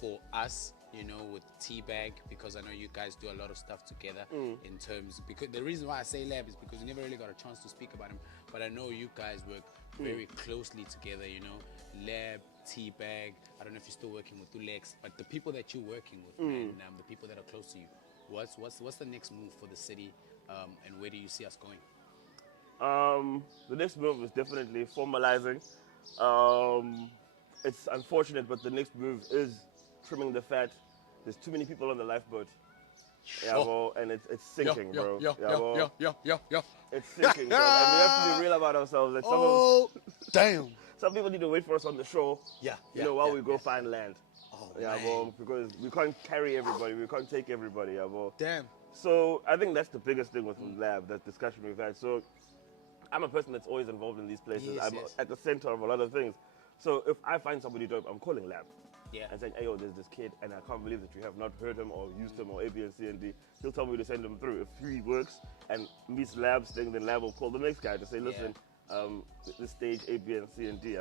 for us. You know, with Teabag, because I know you guys do a lot of stuff together in terms. Because the reason why I say Lab is because we never really got a chance to speak about him. But I know you guys work very closely together. You know, Lab, Teabag. I don't know if you're still working with Ulex, but the people that you're working with, man, the people that are close to you, what's the next move for the city, and where do you see us going? The next move is definitely formalizing. It's unfortunate, but the next move is trimming the fat. There's too many people on the lifeboat. Yeah, bro, and it's sinking, bro. It's sinking, bro. And we have to be real about ourselves. Like Damn. some people need to wait for us on the shore. While we go find land. Oh, yeah, man. bro, because we can't carry everybody. We can't take everybody, yeah, bro. Damn. So I think that's the biggest thing with Lab, that discussion we've had. So I'm a person that's always involved in these places. Yes, I'm yes. at the center of a lot of things. So if I find somebody dope, I'm calling Lab. and saying, hey, yo, there's this kid, and I can't believe that you have not heard him or used him or A, B, and C, and D. He'll tell me to send him through. If he works and meets Lab's thing, then Lab will call the next guy to say, listen, this stage A, B, and C, and D,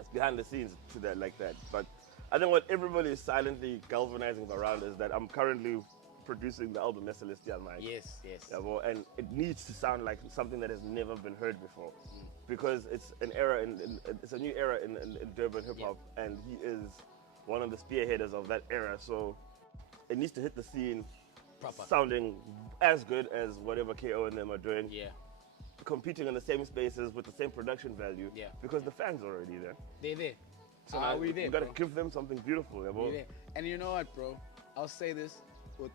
it's behind the scenes to that like that. But I think what everybody is silently galvanizing around is that I'm currently producing the album as Celestial Mike. Yes. And it needs to sound like something that has never been heard before, because it's an era it's a new era in Durban hip hop, and he is one of the spearheaders of that era. So it needs to hit the scene proper, sounding as good as whatever KO and them are doing. Competing in the same spaces with the same production value. Because the fans are already there. They're there. So now we gotta give them something beautiful. And you know what, bro? I'll say this with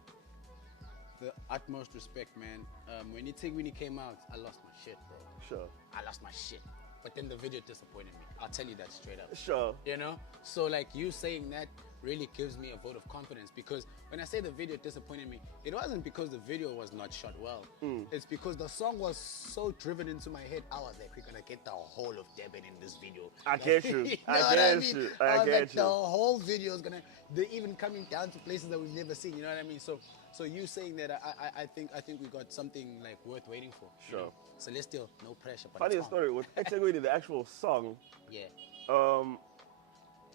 the utmost respect, man. When he came out, I lost my shit, bro. Sure. I lost my shit. But then the video disappointed me. I'll tell you that straight up. Sure. You know? So like you saying that really gives me a vote of confidence, because when I say the video disappointed me, it wasn't because the video was not shot well. It's because the song was so driven into my head. I was like, we're gonna get the whole of Durban in this video. I get you. I get you. The you. whole video is gonna, they're even coming down to places that we've never seen. You know what I mean? So you saying that, I think we got something like worth waiting for. Sure. You know? Celestial, no pressure. But funny story with Eclectic, the actual song.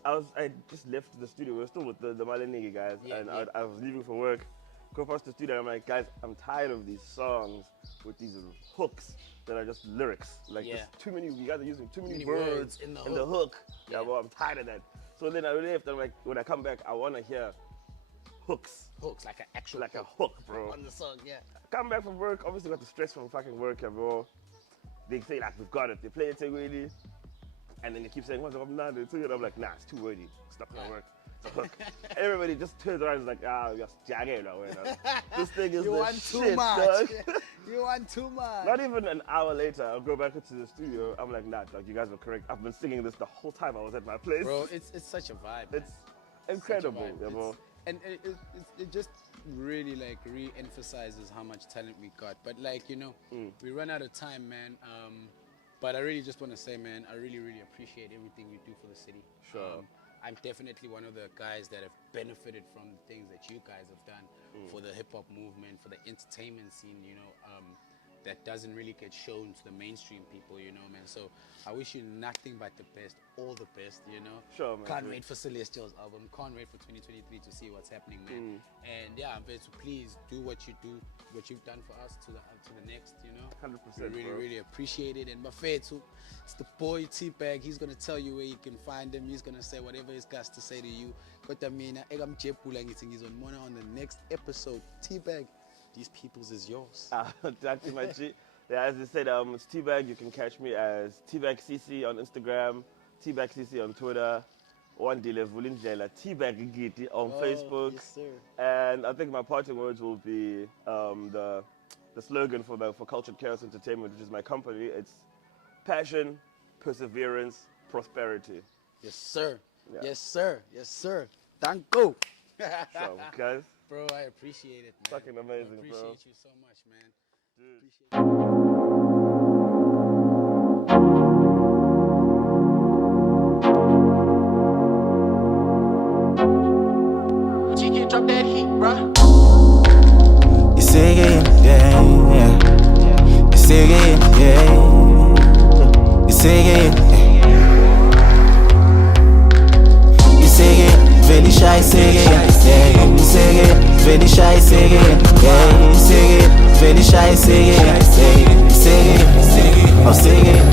I just left the studio. We were still with the Malenigi guys, and I was leaving for work. Go past the studio, I'm like, guys, I'm tired of these songs with these hooks that are just lyrics. Like, there's too many, you guys are using too many words in the hook. Well, I'm tired of that. So then I left, and I'm like, when I come back, I want to hear hooks. Hooks, like an actual a hook, bro. On the song, Come back from work, obviously got the stress from fucking work, bro. They say, like, we've got it. They play it really. And then they keep saying, what's up, nah, I'm like, nah, it's too wordy. It's not gonna work. It's a hook. Everybody just turns around and is like, you're jagged. This thing is you the want shit, too much. dog. You want too much. Not even an hour later, I'll go back into the studio. I'm like, nah, dog, you guys were correct. I've been singing this the whole time I was at my place. Bro, it's such a vibe. It's incredible, bro. And it just really like re-emphasizes how much talent we got. But like, you know, we run out of time, man. But I really just want to say, man, I really, really appreciate everything you do for the city. Sure. I'm definitely one of the guys that have benefited from the things that you guys have done for the hip-hop movement, for the entertainment scene, you know, that doesn't really get shown to the mainstream people, you know, man. So I wish you nothing but the best, all the best, you know. Sure, man. Can't wait for Celestial's album. Can't wait for 2023 to see what's happening, man. And yeah, but please do what you do, what you've done for us to the next, you know. 100%, we really, bro. really appreciate it. And Buffet too, it's the boy T-Bag. He's gonna tell you where you can find him. He's gonna say whatever he's got to say to you. But I mean, I'm he's on the next episode. T-Bag, these peoples is yours. Dr. Machi. Yeah, as I said, it's T-Bag. You can catch me as T-Bag CC on Instagram, T-Bag CC on Twitter, Wandile Vulindlela, T-Bag Giti on Facebook. Yes, sir. And I think my parting words will be the slogan for Cultured Chaos Entertainment, which is my company. It's passion, perseverance, prosperity. Yes, sir. Yeah. Yes, sir. Yes, sir. Thank you. So, guys. Bro, I appreciate it, man. Fucking amazing, I bro. appreciate you so much, man. Dude. GK, drop that heat, bro. You say it, yeah. You say it, yeah. You say it, You say it, very shy, say it, yeah. You say it, very shy, say it, yeah. You say it, very shy, say it, yeah. You say it, oh say it,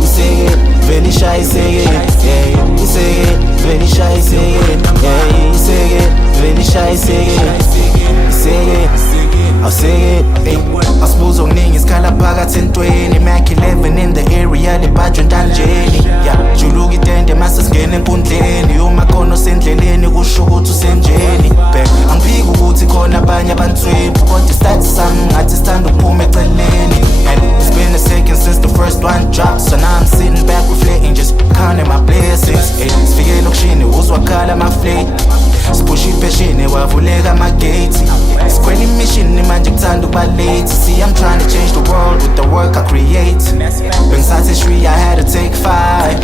you say it, very shy, say it, yeah. You say it, very shy, say it, yeah. You say it, very shy, say it, you say it, I'll say it, I suppose okuningi isikhala phakathi entweni Mac 11 in the area libhajwe ntanjeni Yeah, juluka itende mase singena enkundleni Uma khona osendleleni kusho ukuthi usenjeni Angiphiki ukuthi khona abanye abantswiphu Kodwa istatus sami ngathi sithanda ukuphuma eceleni And it's been a second since the first one dropped So now I'm sitting back reflecting, just counting my blessings Sifikele okushini uzwakhala amaflake Sipusha ipeshini wavuleka amagate Sikhwela imishini manje ngithanda ukuba late. See, I'm trying to change the world with the work I create. Bengisathi Shri, I had to take 5.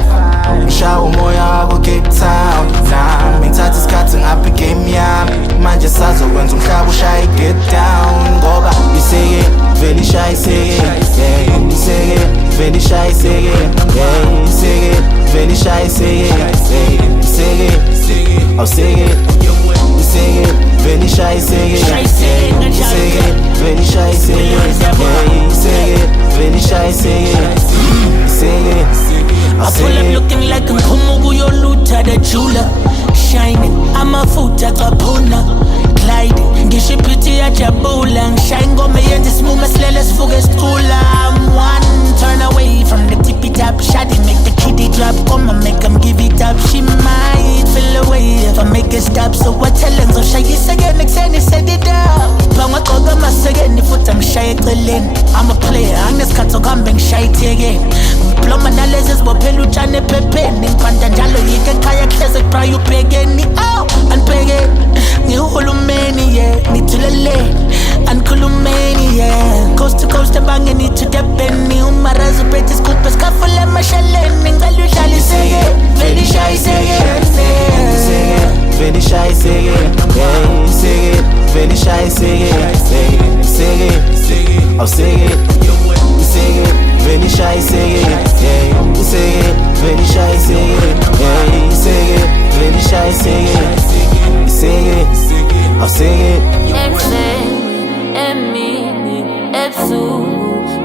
Ngishawa umoya wako Cape Town. Nah, ngithatha isikhathi ngapha igame yami. Manje sazokwenza umhlaba ushaye get down. Ngoba iseke vele ishayiseke, yeah. Iseke vele ishayiseke, yeah. Iseke vele ishayiseke, yeah. Iseke awuseke, iseke vele ishayiseke, yeah. Iseke vele ishayiseke, yeah. Iseke vele ishayiseke, iseke I pull up looking like I'm Kumugu Yoluta, the jeweler. Shining, I'm a foot at Kapuna. Gliding, ngisho pretty at Jabula. Shine go me and this movement, let's focus cooler. I'm one turn away from the tippy top. Shotty make the kitty drop. Come and make them give it up. She might feel away if I make it stop. So I tell them, so shy is again, next time they set it up. But I call them again, if I'm shy, I'm a player, I'm this cat, so I'm being shy again. Plum analysis, but Peluchane Pepe, Nimpandalo, you can kayak classic, try you pegeni, oh, and pege, New Hulumania, need to the lane, and Kulumania, coast to coast, and bang, need to the penny, Maras, British Coopers, Caffle, and Michelin, Ningalushali say it, very shy say it, very shy say it, yeah, say it, very shy say it, say it, I'll say it, say it. Very shy, say it, yeah. Say it, very shy, say it, yeah. Say it, very shy, say it, say it, I'll say it.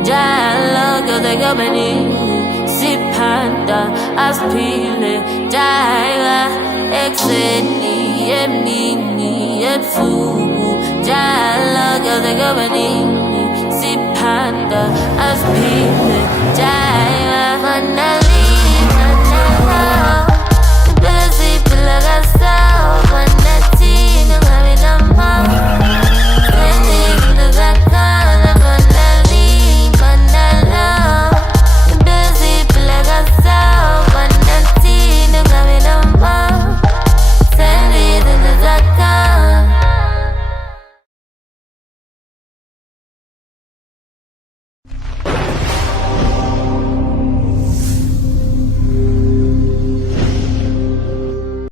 Dialogue the governing, si panda, aspile, dialogue, exeni, emini, epsu, dialogue the governing. Panda, as people die,